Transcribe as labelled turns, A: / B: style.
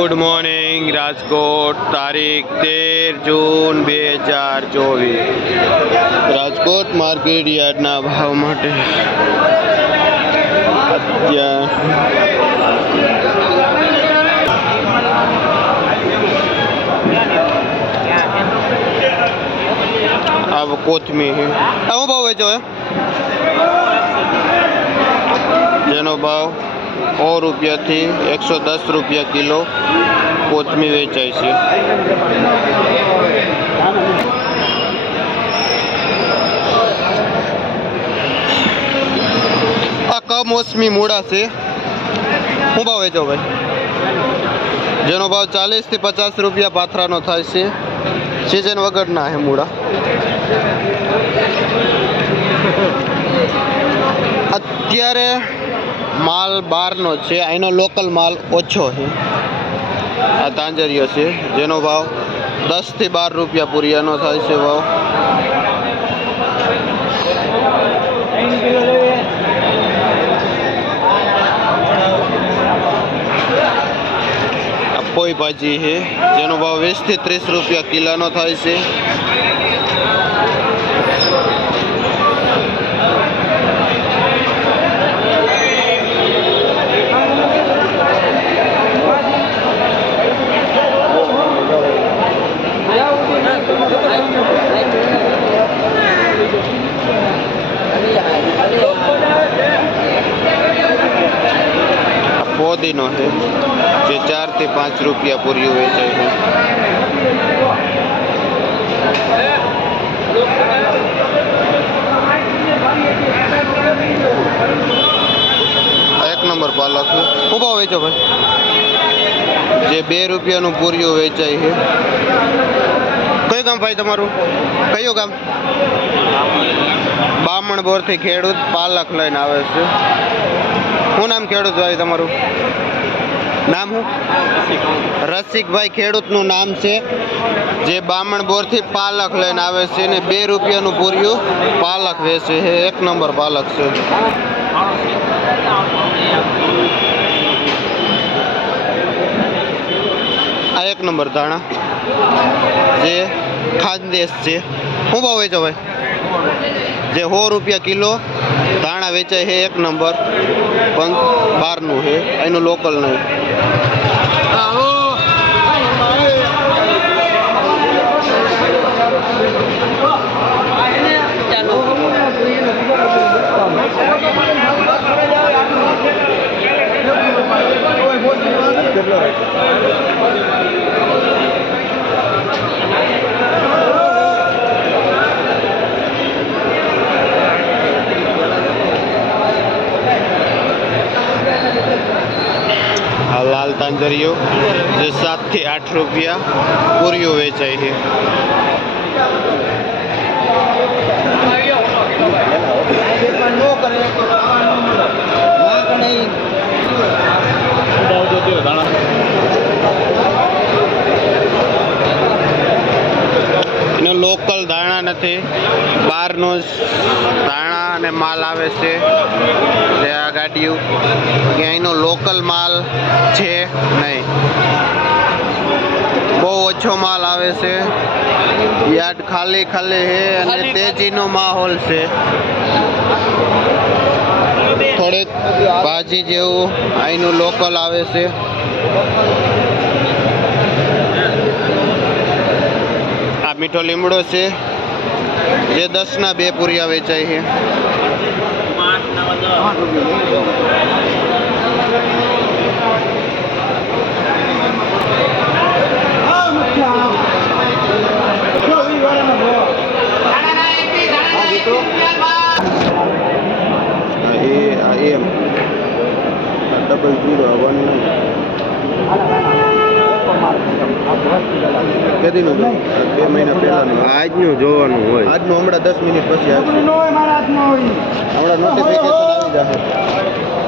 A: Good morning Rajkot તારીખ તેર જૂન બે હજાર ચોવીસ રાજકોટ માર્કેટ યાર્ડના ભાવ માટે અત્યાર આ કોથમીર શું ભાવ વેચો જેનો ભાવ સો રૂપિયાથી એકસો દસ રૂપિયા કિલો કોથમીર વેચાય છે. આ કમોસમી મૂળા છે. શું ભાવ વેચો ભાઈ? જેનો ભાવ ચાલીસથી પચાસ રૂપિયા પાથરાનો થાય છે. સિઝન વગરના હે મૂળા. અત્યારે માલ બહારનો છે, અહીંનો લોકલ માલ ઓછો છે. આ તાંજરિયો છે, જેનો ભાવ દસથી બાર રૂપિયા પૂરિયાનો થાય છે ભાવ. પોઈ ભાજી છે, જેનો ભાવ વીસથી ત્રીસ રૂપિયા કિલોનો થાય છે. આ છે, જે ચારથી પાંચ રૂપિયા પૂર્યું વેચાય છે. એક નંબર પાલક શું ભાવ વેચો ભાઈ? જે બે રૂપિયાનું પૂર્યું વેચાય છે. કયું ગામ ભાઈ તમારું? કયું ગામ? બામણ બોરથી ખેડૂત પાલક લઈને આવે છે. શું નામ ખેડૂત ભાઈ તમારું? નામ શું? રસિકભાઈ ખેડૂતનું નામ છે. જે બામણ બોરથી પાલક લઈને આવે છે ને બે રૂપિયાનું પૂર્યું પાલક વેચે છે. એક નંબર પાલક છે. આ એક નંબર ધાણા. જે ખાનદેશ છે. શું ભાવ વેચો ભાઈ? જે સો રૂપિયા કિલો ધાણા વેચાય છે એક નંબર, પણ બહારનું છે, એનું લોકલ નહીં. તાંજરીઓ જે સાતથી આઠ રૂપિયા પૂરીઓ વેચાય છે. એનો લોકલ દાણા નથી બહારનો દાણા અને માલ આવે છે જે આ ગાડીઓ. કે અહીંનો લોકલ માલ છે નહીં. બહુ ઓછો માલ આવે છે. યાર્ડ ખાલી ખાલી છે અને તેજીનો માહોલ છે. થોડીક ભાજી જેવું અહીંનું લોકલ આવે છે. આ મીઠો લીમડો છે. જે દસના બે પૂરિયા વેચાય છે. આ એ, આ એમ. આ ડબલ જીરો, આ વન કેદીનું? બે મહિના પહેલાનું. આજનું જોવાનું હોય. આજનું હમણાં દસ મિનિટ પછી આવશે. હમણાં નોટિફિકેશન આવી જશે.